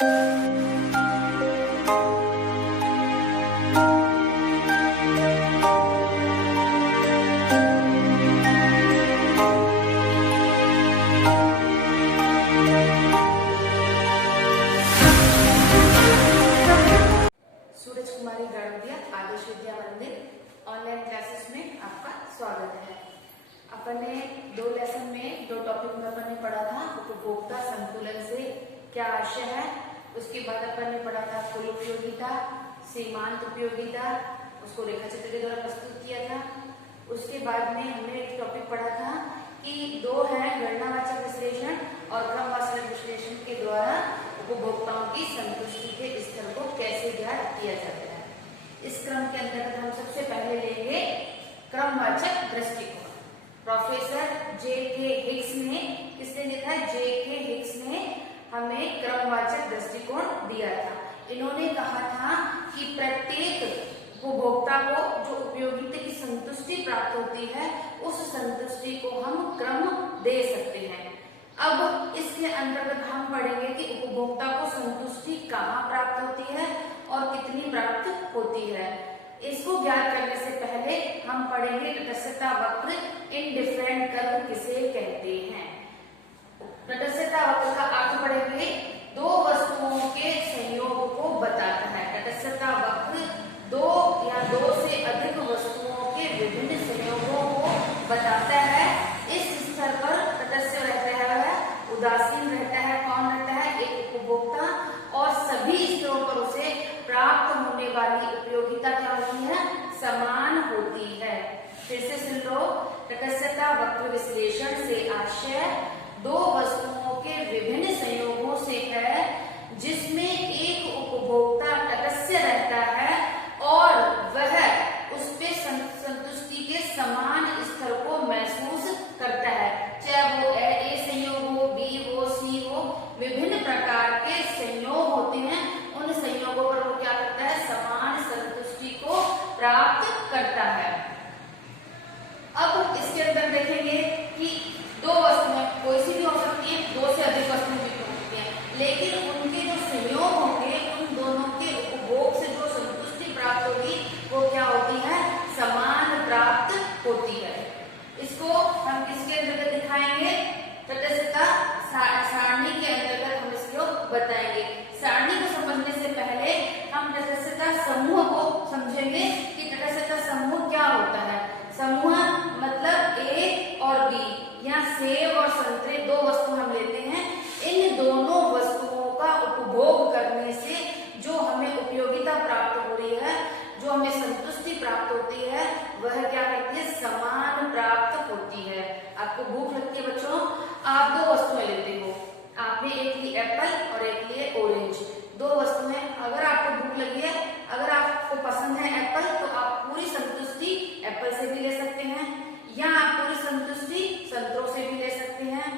आदर्श विद्या मंदिर online classes में आपका स्वागत है। अपन ने दो लेसन में दो टॉपिक में अपन ने पढ़ा था उपभोक्ता संतुलन से क्या आशय है, उसके बाद अपन ने पढ़ा था कुल उपयोगिता, सीमांत उपयोगिता, उसको रेखा चित्र के द्वारा प्रस्तुत किया था। उसके बाद में हमने एक टॉपिक पढ़ा था कि दो है गणनावाचक विश्लेषण और क्रमवाचक विश्लेषण के द्वारा उपभोक्ताओं की संतुष्टि के स्तर को कैसे ज्ञात किया जाता है। इस क्रम के अंतर्गत हम सबसे पहले लेंगे क्रमवाचक दृष्टिकोण। Professor JK. हिक्स ने, किसने लिखा है? जे.के. हिक्स ने हमें क्रमवाचक दृष्टिकोण दिया था। इन्होंने कहा था कि प्रत्येक उपभोक्ता को जो उपयोगिता की संतुष्टि प्राप्त होती है उस संतुष्टि को हम क्रम दे सकते हैं। अब इसके अंतर्गत हम पढ़ेंगे कि उपभोक्ता को संतुष्टि कहाँ प्राप्त होती है और कितनी प्राप्त होती है। इसको ज्ञात करने से पहले हम पढ़ेंगे तटस्थता वक्र, इंडिफरेंट कर्व किसे कहते हैं। तटस्थता वक्र का अर्थ पढ़ेंगे दो वस्तुओं के संयोग को बताता है। तटस्थता वक्र दो या दो से अधिक वस्तुओं के विभिन्न संयोगों को बताता है। इस स्तर पर तटस्थ रहता है, उदासीन रहता है, कौन रहता है? एक उपभोक्ता, और सभी स्तरों पर उसे प्राप्त होने वाली उपयोगिता क्या होती है? समान होती है। फिर से सुन लो, तटस्थता वक्र विश्लेषण से आशय दो वस्तुओं के विभिन्न संयोगों से है जिसमें एक उपभोक्ता तटस्थ रहता है और वह उस पे संतुष्टि के समान स्तर को महसूस करता है, चाहे वो ए संयोग हो, बी हो, सी हो, विभिन्न प्रकार के संयोग होते हैं। उन संयोगों पर वो क्या करता है? समान संतुष्टि को प्राप्त करता है। अब इसके अंदर देखेंगे कि दो वस्तुएं कोई सी भी हो सकती है, दो से अधिक वस्तुएं भी हो सकती हैं, लेकिन उनके जो संयोग होंगे उन दोनों के उपभोग से जो संतुष्टि प्राप्त होगी वो क्या होती है? समान प्राप्त होती है। इसको हम किसके अंतर्गत दिखाएंगे? तटस्थता सारणी के अंतर्गत हम इसको बताएंगे। सारणी को समझने से पहले हम तटस्थता समूह को समझेंगे कि तटस्थता समूह क्या होता है। समूह मतलब ए और बी, या सेब और संतरे दो वस्तु हम लेते हैं। इन दोनों वस्तुओं का उपभोग करने से जो हमें उपयोगिता प्राप्त हो रही है, जो हमें संतुष्टि प्राप्त होती है, वह क्या करती है? समान प्राप्त होती है। आपको भूख लगती है बच्चों, आप दो वस्तुएं लेते हो, आपने एक ली एप्पल और एक लिए ऑरेंज, दो वस्तुएं। अगर आपको भूख लगी है, अगर आपको पसंद है एप्पल, तो आप पूरी संतुष्टि एप्पल से भी ले सकते हैं, या आप पूरी संतुष्टि संतरों से भी ले सकते हैं,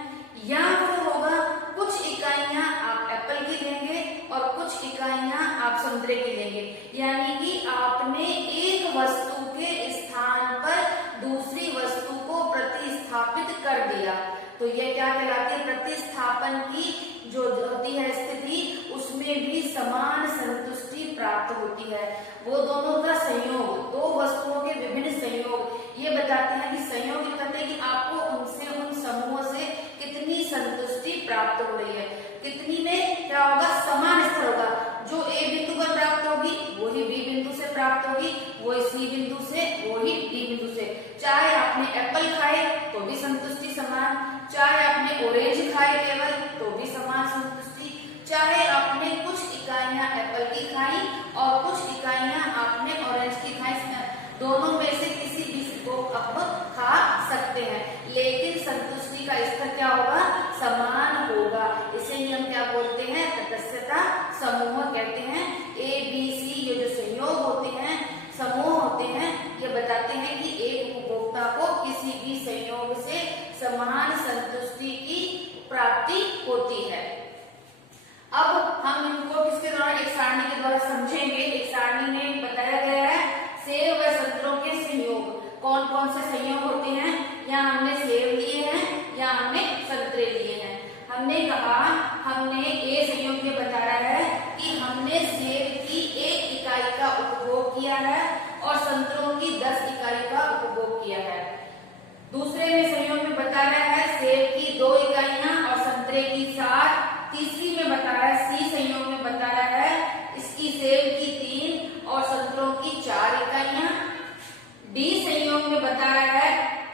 या फिर होगा कुछ इकाइयां आप एप्पल की लेंगे और कुछ इकाइयां आप संतरे की लेंगे। यानी कि आपने एक वस्तु के स्थान पर दूसरी वस्तु को प्रतिस्थापित कर दिया। तो ये क्या कहलाती है? प्रतिस्थापन की जो होती है स्थिति, उसमें भी समान संतुष्टि प्राप्त होती है। वो दोनों का संयोग, दो वस्तुओं के विभिन्न संयोग, ये बताते हैं कि संयोग कहते हैं कि आपको उनसे, उन समूह से कितनी संतुष्टि प्राप्त हो रही है। कितनी में क्या होगा? समान स्तर होगा। जो ए बिंदु पर प्राप्त होगी वही बी बिंदु से प्राप्त होगी, वही सी बिंदु से, वही डी बिंदु से। चाहे आपने एप्पल खाए तो भी संतुष्टि समान, चाहे आपने ऑरेंज खाए केवल तो भी समान संतुष्टि, चाहे आपने कुछ इकाइयां एप्पल की खाई और कुछ इकाइयां आपने ऑरेंज की खाई, दोनों में से किसी भी को आप खा सकते हैं, लेकिन संतुष्टि का स्तर क्या होगा? समान होगा। इसे ही हम क्या बोलते हैं? तटस्थता समूह कहते हैं। ए बी सी ये जो संयोग होते हैं, समूह होते हैं, ये बताते हैं कि एक उपभोक्ता को किसी भी संयोग से समान संतुष्टि की प्राप्ति होती है। अब हम इनको किसके द्वारा? एक सारणी के द्वारा समझेंगे। एक सारणी में बताया गया है सेब व संतरों के संयोग, कौन कौन से संयोग होते हैं। यहाँ हमने सेब लिए हैं, यहाँ हमने संतरे लिए हैं। हमने कहा, हमने ए संयोग ये बता रहा है बताया है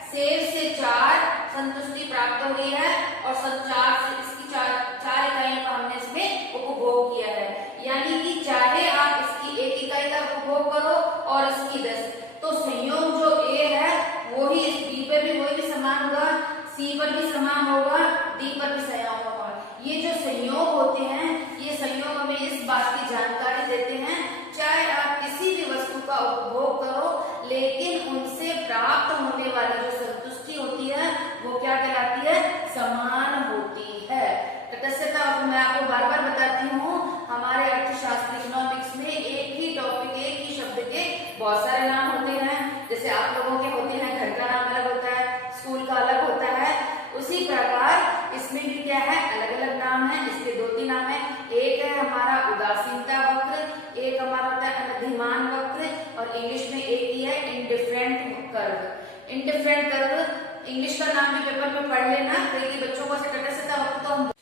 सेव से 4 संतुष्टि प्राप्त हो रही है और संचार से इसकी 4 इकाइयों का हमने इसमें उपभोग किया है। यानी कि चाहे आप इसकी 1 इकाई का उपभोग करो और इसकी 10, तो संयोग जो ए है वो ही इस बी पे भी वही भी समान होगा, सी पर भी समान होगा, डी पर भी समान होगा। ये जो संयोग होते हैं ये संयोग हमें इस बात की जानकारी देते हैं चाहे आप किसी भी वस्तु का उपभोग करो लेकिन उनसे प्राप्त होने वाली जो संतुष्टि होती है वो क्या कहलाती है, समान होती है। तटस्थता मैं आपको बार बार बताती हूँ हमारे अर्थशास्त्र इकोनॉमिक्स में एक ही टॉपिक एक ही शब्द के बहुत सारे नाम होते हैं। जैसे आप लोगों के होते हैं घर का नाम अलग होता है, स्कूल का अलग होता है, उसी प्रकार इसमें भी क्या है अलग अलग नाम है। इसके 2-3 नाम है, एक है हमारा उदासीनता वक्र, एक हमारा होता है अनधिमान वक्र और इंग्लिश में एक ही है indifferent curve. Indifferent curve English का नाम भी पेपर में पढ़ लेना, कई बच्चों को तटस्थता वक्र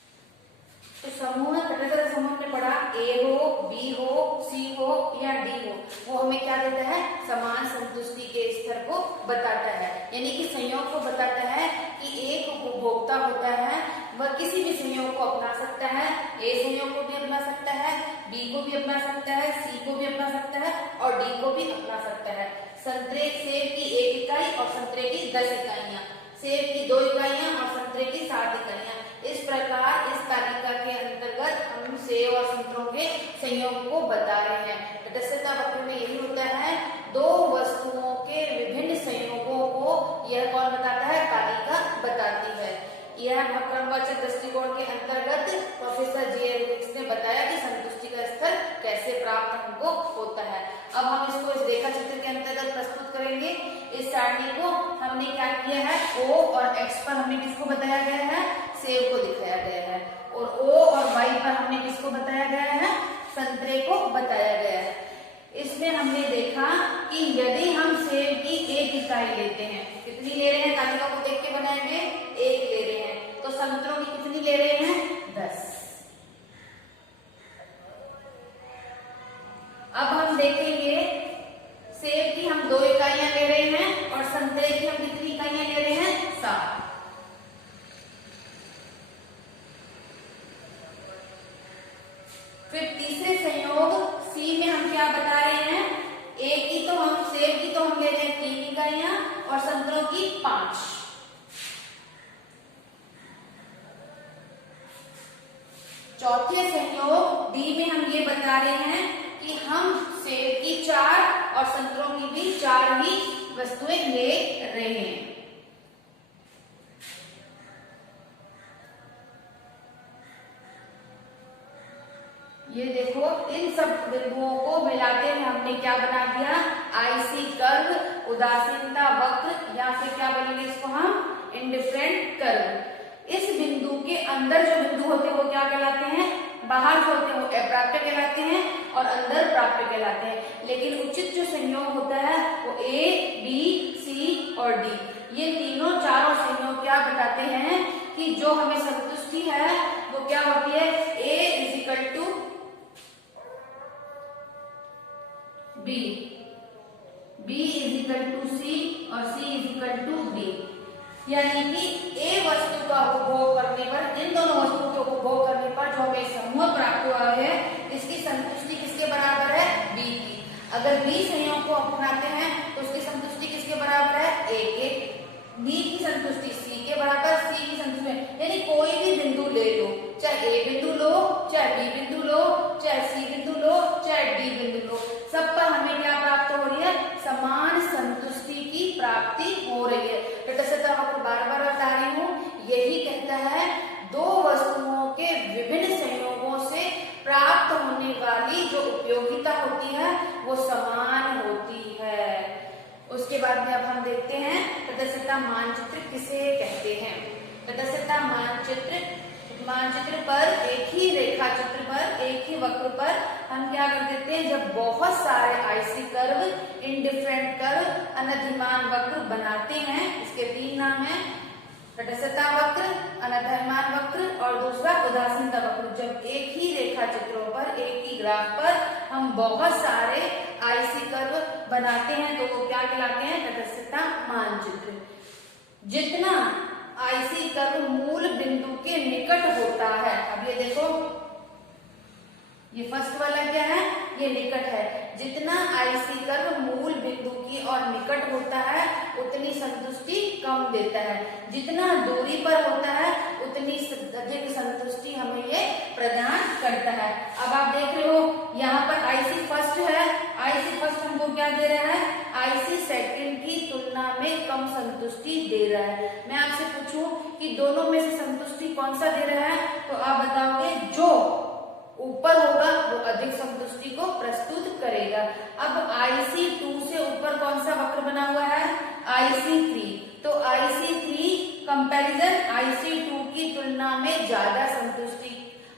तो समूह तटस्थता समूह में पढ़ा ए हो, बी हो, सी हो या डी हो, वो हमें क्या देता है, समान संतुष्टि के स्तर को बताता है। यानी कि संयोग को बताता है कि एक उपभोक्ता होता है वह किसी भी संयोग को अपना सकता है, ए संयोग को भी अपना सकता है, बी को भी अपना सकता है, सी को भी अपना सकता है और डी को भी अपना सकता है। संतरे सेब की 1 इकाई और संतरे की 10 इकाइयां, सेब की 2 इकाइयां और संतरे की 7 इकाइयां। इस प्रकार इस तालिका के अंतर्गत हम सेब और संतरों के संयोग को बता रहे हैं। तटस्थता वक्र में यही होता है, 2 वस्तुओं के विभिन्न संयोगों को यह कौन बताता है, तालिका बताती है। यह क्रमवाचक दृष्टिकोण के अंतर्गत प्रोफेसर जे ने बताया कि संतुष्टि का स्तर कैसे प्राप्त हमको होता है। अब हम इसको इस रेखा चित्र के अंतर्गत प्रस्तुत करेंगे। इस सारणी को हमने क्या किया है, O और X पर हमने किसको बताया गया है, सेब को दिखाया गया है और O और Y पर हमने किसको बताया गया है, संतरे को बताया गया है। इसमें हमने देखा कि यदि हम सेब की 1 इकाई लेते हैं, कितनी ले रहे हैं, तालिका को देख के बनाएंगे, 1 ले रहे हैं, तो संतरों की कितनी ले रहे हैं, 10। अब हम देखेंगे सेब की हम 2 इकाइयां ले रहे हैं और संतरे की हम कितनी इकाइयां ले रहे हैं, 7। फिर तीसरे संयोग सी में हम क्या बता रहे हैं, एक की तो हम सेब की तो हम ले रहे हैं 3 इकाइयां और संतरों की 5। चौथे संयोग डी में हम ये बता रहे हैं कि हम सेब की 4 और संतरों की भी 4 ही वस्तुएं ले रहे हैं। ये देखो इन सब बिंदुओं को मिलाते हुए हमने क्या बना दिया, आईसी कर्व, उदासीनता वक्र या फिर क्या बोलेंगे इसको हम, इंडिफरेंट कर्व। इस बिंदु के अंदर जो बिंदु होते हैं वो क्या कहलाते हैं, बाहर जो होते हैं वो अप्राप्य कहलाते हैं और अंदर प्राप्य कहलाते हैं। लेकिन उचित जो संयोग होता है वो ए, बी, सी और डी, ये तीनों चारों संयोग क्या बताते हैं कि जो हमें संतुष्टि है वो क्या होती है, A is equal to B, B is equal to C और C is equal to D. यानी कि ए वस्तु का उपभोग करने पर, इन दोनों वस्तुओं के उपभोग करने पर जो हमें समूह प्राप्त हुआ है इसकी संतुष्टि किसके बराबर है, बी की। अगर बी संयोग को अपनाते हैं तो उसकी संतुष्टि किसके बराबर है, ए के। बी की संतुष्टि सी के बराबर, सी की संतुष्टि, यानी कोई भी बिंदु ले लो, चाहे ए बिंदु लो, चाहे बी बिंदु लो, चाहे सी बिंदु लो, चाहे डी बिंदु लो, सब पर हमें क्या प्राप्त हो रही है, समान संतुष्टि की प्राप्ति हो रही है। तटस्थता वक्र बार बार बता रही हूँ, यही कहता है 2 वस्तुओं के विभिन्न संयोगों से प्राप्त होने वाली जो उपयोगिता होती है वो समान होती है। उसके बाद में अब हम देखते हैं तटस्थता मानचित्र किसे कहते हैं। तटस्थता मानचित्र पर एक ही रेखा चित्र पर, एक ही वक्र पर हम क्या कर देते हैं, जब बहुत सारे आईसी कर्व, इंडिफरेंट कर्व, अनधिमान वक्र बनाते हैं, इसके 3 नाम हैं, तटस्थता वक्र, अनधिमान वक्र और दूसरा उदासीनता वक्र। जब एक ही रेखा रेखा चित्रों पर, एक ही ग्राफ पर हम बहुत सारे आईसी कर्व बनाते हैं तो वो क्या कहलाते हैं? तटस्थता मानचित्र। जितना आईसी कर्व मूल बिंदु के निकट होता है, अब ये देखो, ये फर्स्ट वाला क्या है? ये निकट है। जितना आईसी कर्व मूल बिंदु की और निकट होता है उतनी संतुष्टि कम देता है, जितना दूरी पर होता है उतनी अधिक संतुष्टि हमें ये प्रदान करता है। अब आप देख रहे हो यहाँ पर आईसी फर्स्ट है, आईसी फर्स्ट हमको क्या दे रहा है? आईसी सेकंड की तुलना में कम संतुष्टि दे रहा है। मैं आपसे पूछूं कि दोनों में से संतुष्टि कौन सा दे रहा है, तो आप बताओगे जो ऊपर होगा वो अधिक संतुष्टि को प्रस्तुत करेगा। अब IC2 से ऊपर कौन सा वक्र बना हुआ है? IC3, तो IC3 कंपैरिजन IC2 की तुलना में ज्यादा संतुष्टि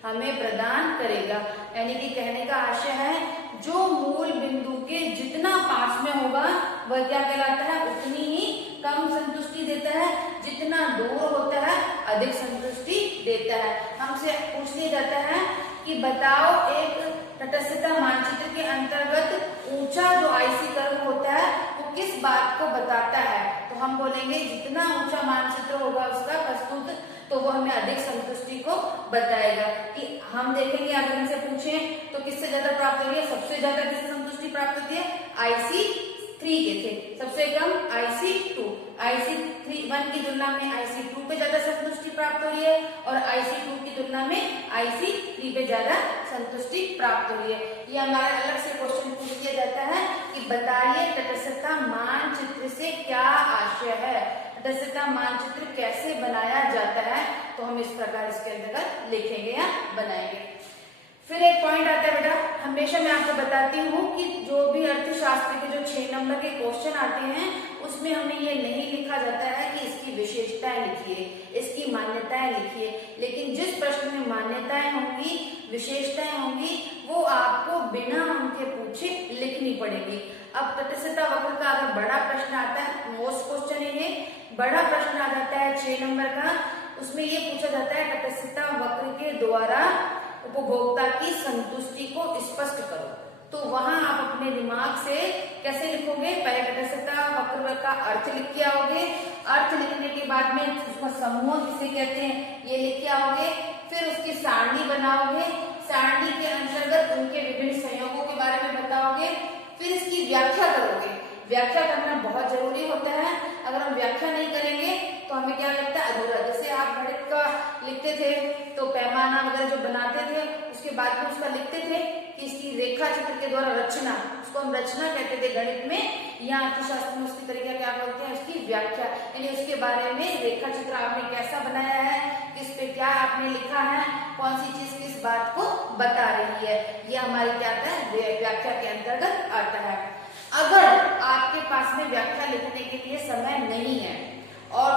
हमें प्रदान करेगा। यानी कि कहने का आशय है जो मूल बिंदु के जितना पास में होगा वह क्या कहलाता है? उतनी ही कम संतुष्टि देता है, जितना दूर होता है अधिक संतुष्टि देता है। हमसे पूछ लिया जाता है कि बताओ एक तटस्थता मानचित्र के अंतर्गत ऊंचा जो आईसी कर्व होता है वो किस बात को बताता है, तो हम बोलेंगे जितना ऊंचा मानचित्र होगा उसका प्रस्तुत तो वो हमें अधिक संतुष्टि को बताएगा। कि हम देखेंगे अगर हमसे पूछें तो किससे ज्यादा प्राप्त हो रही है? सबसे ज्यादा किससे संतुष्टि प्राप्त होती है? IC3 के थे, सबसे कम IC2। IC1 की तुलना में IC2 पे ज्यादा संतुष्टि प्राप्त हो रही है और IC2 की तुलना में IC3 पे ज्यादा संतुष्टि प्राप्त हो रही है। ये हमारा अलग से क्वेश्चन पूछ दिया जाता है कि बताइए तटस्थता मानचित्र से क्या आशय है, तटस्थता मानचित्र कैसे बनाया जाता है, तो हम इस प्रकार इसके अंतर्गत लिखेंगे या बनाएंगे। फिर एक पॉइंट आता है बेटा, हमेशा मैं आपको बताती हूँ कि जो भी अर्थशास्त्र के जो 6 नंबर के क्वेश्चन आते हैं उसमें हमें ये नहीं लिखा जाता है कि इसकी विशेषताएं लिखिए, इसकी मान्यताएं लिखिए, लेकिन जिस प्रश्न में मान्यताएं होंगी, विशेषताएं होंगी, वो आपको बिना उनके पूछे लिखनी पड़ेगी। अब तटस्थता वक्र का अगर बड़ा प्रश्न आता है, मोस्ट क्वेश्चन ये बड़ा प्रश्न आ जाता है 6 नंबर का, उसमें ये पूछा जाता है तटस्थता वक्र के द्वारा उपभोक्ता की संतुष्टि को स्पष्ट करो, तो वहां आप अपने दिमाग से कैसे लिखोगे? पहले तटस्थता वक्र का अर्थ लिख के आओगे, अर्थ लिखने के बाद में उसका समूह किसे कहते हैं ये लिख के आओगे, फिर उसकी सारणी बनाओगे, सारणी के अंतर्गत उनके विभिन्न संयोगों के बारे में बताओगे, फिर इसकी व्याख्या करोगे। व्याख्या करना बहुत जरूरी होता है, अगर हम व्याख्या नहीं करेंगे तो हमें क्या लगता है अधूरा। जैसे आप गणित का लिखते थे तो पैमाना वगैरह जो बनाते थे उसके बाद में उसका लिखते थे कि इसकी रेखा चित्र के द्वारा रचना, उसको हम रचना कहते थे गणित में, या अर्थशास्त्र में उसकी तरीका क्या बोलते हैं? उसकी व्याख्या, यानी उसके बारे में रेखा चित्र आपने कैसा बनाया है, किस पे क्या आपने लिखा है, कौन सी चीज किस बात को बता रही है, ये हमारी क्या आता है? व्याख्या के अंतर्गत आता है। अगर आपके पास में व्याख्या लिखने के लिए समय नहीं है और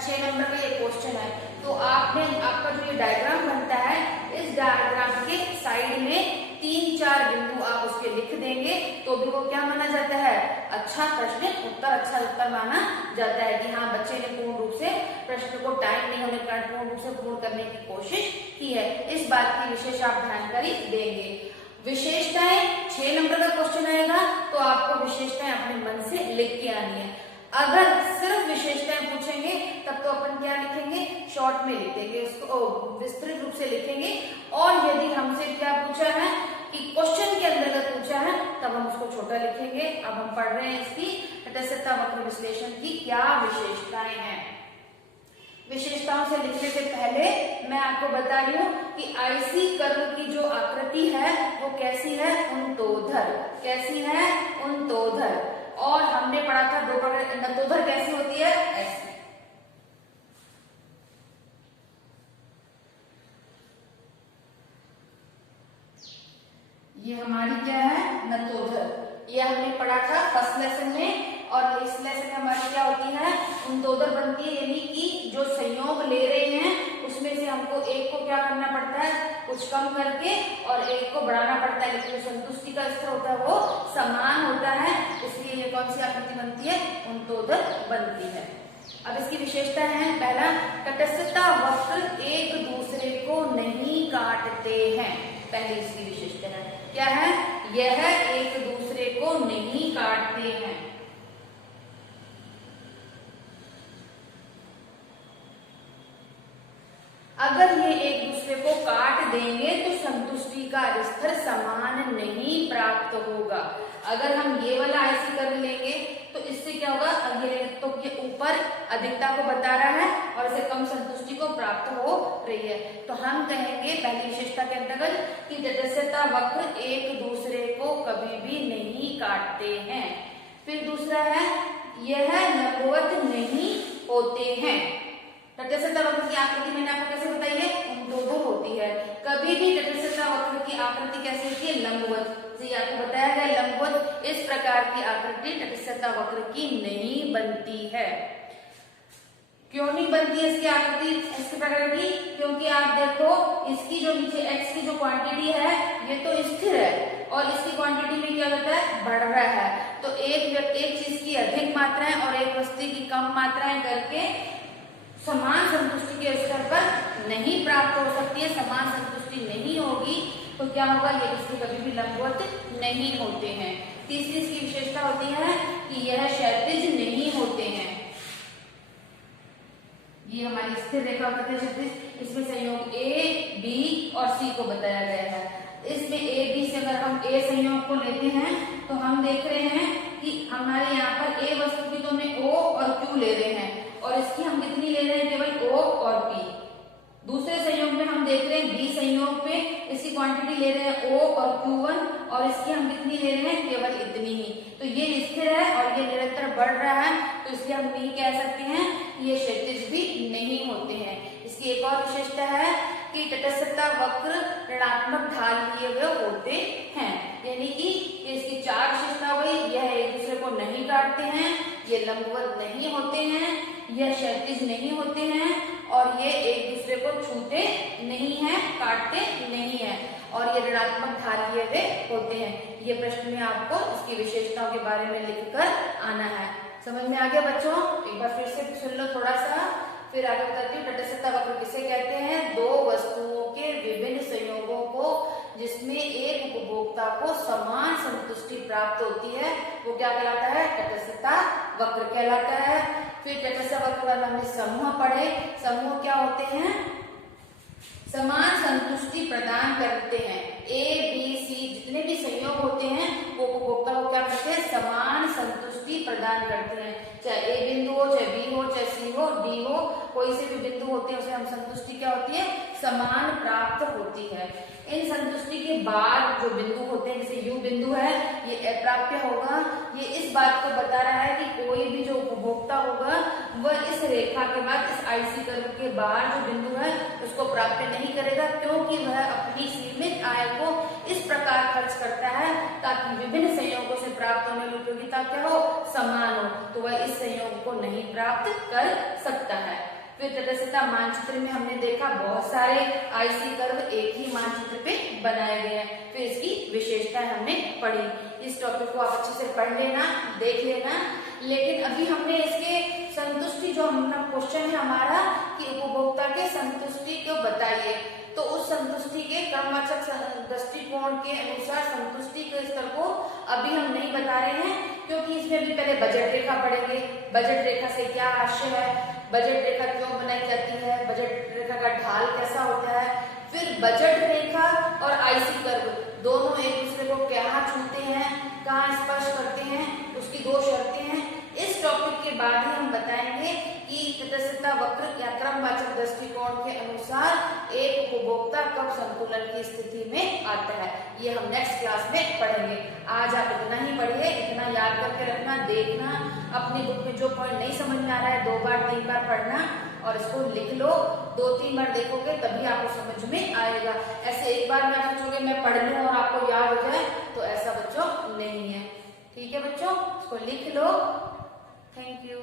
6 नंबर का ये क्वेश्चन है, तो आपने आपका जो ये डायग्राम बनता है, इस डायग्राम के साइड में 3-4 बिंदु आप उसके लिख देंगे तो भी वो क्या माना जाता है? अच्छा प्रश्न उत्तर, अच्छा उत्तर माना जाता है कि हाँ बच्चे ने पूर्ण रूप से प्रश्न को टाइम नहीं होने के कारण पूर्ण रूप से पूर्ण करने की कोशिश की है। इस बात की विशेष आप जानकारी देंगे। विशेषताएं 6 नंबर का क्वेश्चन आएगा तो आपको विशेषताएं अपने मन से लिख के आनी है। अगर सिर्फ विशेषताएं पूछेंगे तब तो अपन क्या लिखेंगे? शॉर्ट में लिख देंगे, उसको विस्तृत रूप से लिखेंगे। और यदि हमसे क्या पूछा है कि क्वेश्चन के अंतर्गत पूछा है तब हम उसको छोटा लिखेंगे। अब हम पढ़ रहे हैं इसकी तटस्थता वक्र विश्लेषण की क्या विशेषताएं हैं। विशेषताओं से लिखने से पहले मैं आपको बता रही हूँ कि आईसी कर्व की जो आकृति है वो कैसी है? उन्तोधर। कैसी है? उन्तोधर। और हमने पढ़ा था दो प्रकार, नतोधर कैसी होती है? ऐसी। ये हमारी क्या है? नतोधर। ये हमने पढ़ा था फर्स्ट लेसन में। और इस लेसन में हमारी क्या होती है? उन्तोधर बनती है, यानी कि जो संयोग ले रहे हैं उसमें से हमको एक को क्या करना पड़ता है? कुछ कम करके और एक को बढ़ाना पड़ता है, लेकिन जो संतुष्टि का स्तर होता है वो समान होता है, इसलिए ये कौन सी आकृति बनती है? उन्तोधर बनती है। अब इसकी विशेषता है, पहला, तटस्थता वक्र एक दूसरे को नहीं काटते हैं। पहली इसकी विशेषता है। क्या है? यह एक दूसरे को नहीं काटते हैं। अगर ये एक दूसरे को काट देंगे तो संतुष्टि का स्तर समान नहीं प्राप्त होगा। अगर हम ये वाला IC कर लेंगे तो इससे क्या होगा? तो ये ऊपर अधिकता को बता रहा है और इसे कम संतुष्टि को प्राप्त हो रही है। तो हम कहेंगे पहली विशेषता के अंतर्गत कि तटस्थता वक्र एक दूसरे को कभी भी नहीं काटते हैं। फिर दूसरा है, यह लंबवत नहीं होते हैं। तटस्थता वक्र की आकृति मैंने आपको कैसे बताई है? ऊर्ध्वाधर होती है। कभी भी तटस्थता वक्र की आकृति कैसे होती है? लंबवत। जी आपको बताया गया लंबवत इस प्रकार की आकृति तटस्थता वक्र की नहीं बनती है। क्यों नहीं बनती है इसकी आकृति इस प्रकार की? क्योंकि आप देखो इसकी जो नीचे x की जो क्वांटिटी है ये तो स्थिर है और इसकी क्वांटिटी में क्या होता है? बढ़ रहा है। तो एक चीज की अधिक मात्राएं और एक वस्तु की कम मात्राएं करके समान संतुष्टि के स्तर पर नहीं प्राप्त हो सकती है। समान संतुष्टि नहीं होगी तो क्या होगा? ये इसमें कभी भी लंबवत नहीं होते हैं। तीसरी इसकी विशेषता होती है कि यह क्षैतिज नहीं होते हैं। ये हमारी स्थिर रेखा होती है क्षैतिज। इसमें संयोग A, B और C को बताया गया है। इसमें A, B से अगर हम A संयोग को लेते हैं तो हम देख रहे हैं कि हमारे यहाँ पर A वस्तु की तो हमें O और Q ले रहे हैं और इसकी हम कितनी ले रहे हैं? केवल O और P। दूसरे संयोग में हम देख रहे हैं B संयोग पे इसकी क्वांटिटी ले रहे हैं O और Q1 और इसकी हम कितनी ले रहे हैं? केवल इतनी ही। तो ये स्थिर है और ये निरंतर बढ़ रहा है तो इसलिए हम नहीं कह सकते हैं ये क्षैतिज भी नहीं होते हैं। इसकी एक और विशेषता है कि तटस्थता वक्र ऋणात्मक ढाल लिए हुए होते हैं। यानी कि इसकी 4 विशेषता हुई। यह एक दूसरे को नहीं काटते हैं, ये लंबवत नहीं होते हैं, यह क्षैतिज नहीं होते हैं और ये एक दूसरे को छूते नहीं है, काटते नहीं है और ये ऋणात्मक ढाल लिए हुए होते हैं। ये प्रश्न में आपको इसकी विशेषताओं के बारे में लिखकर आना है। समझ में आ गया बच्चों? एक बार फिर से सुन लो थोड़ा सा, फिर आगे बताती हूँ। तटस्थता वक्र किसे कहते हैं? दो वस्तुओं के विभिन्न संयोगों को जिसमें एक उपभोक्ता को समान संतुष्टि प्राप्त होती है वो क्या कहलाता है? तटस्थता वक्र कहलाता है। फिर तटस्थता वक्र वाला हमने समूह पढ़े। समूह क्या होते हैं? समान संतुष्टि प्रदान करते हैं। A, B, C जितने भी संयोग होते हैं वो उपभोक्ता को क्या करते हैं? समान संतुष्टि प्रदान करते हैं। चाहे A बिंदु हो, चाहे B हो, चाहे C हो, D हो, कोई से भी बिंदु होते हैं उसे हम संतुष्टि क्या होती है? समान प्राप्त होती है। इन संतुष्टि के बाद जो बिंदु होते हैं जैसे U बिंदु है ये अप्राप्य होगा। ये इस बात को बता रहा है कि कोई भी जो उपभोक्ता होगा वह इस रेखा के बाद, इस IC कर्व के बाद जो बिंदु है उसको प्राप्य नहीं करेगा क्योंकि वह अपनी सीमित आय को इस प्रकार खर्च करता है ताकि विभिन्न संयोगों से प्राप्त होने वाली उपयोगिता क्या हो? समान हो। तो वह इस संयोग को नहीं प्राप्त कर सकता है। फिर तटस्थता मानचित्र में हमने देखा बहुत सारे IC कर्व एक ही मानचित्र पे बनाए गए हैं। फिर इसकी विशेषताएं हमने पढ़ी। इस टॉपिक को आप अच्छे से पढ़ लेना, देख लेना। लेकिन अभी हमने इसके संतुष्टि जो हमारा क्वेश्चन है हमारा कि उपभोक्ता के संतुष्टि को बताइए, तो उस संतुष्टि के क्रमवाचक दृष्टिकोण के अनुसार संतुष्टि के स्तर को अभी हम नहीं बता रहे हैं क्योंकि इसमें भी पहले बजट रेखा पढ़ेंगे। बजट रेखा से क्या आशय है, बजट रेखा क्यों बनाई जाती है, बजट रेखा का ढाल कैसा होता है, फिर बजट रेखा और IC कर्व दोनों एक दूसरे को कहाँ छूते हैं, कहाँ स्पर्श करते हैं, उसकी 2 शर्तें हैं। इस टॉपिक के बाद ही हम बताएंगे कि तटस्थता वक्र या क्रमवाचक दृष्टिकोण के अनुसार एक उपभोक्ता कब संतुलन की स्थिति में आता है। ये हम नेक्स्ट क्लास में पढ़ेंगे। आज आप इतना ही पढ़िए, इतना याद करके रखना, देखना। अपनी बुक में जो पॉइंट नहीं समझ में आ रहा है 2 बार 3 बार पढ़ना और इसको लिख लो। 2-3 बार देखोगे तभी आपको समझ में आएगा। ऐसे एक बार में आप सोचोगे मैं पढ़ लूं और आपको याद हो जाए, तो ऐसा बच्चों नहीं है। ठीक है बच्चों, इसको लिख लो। Thank you.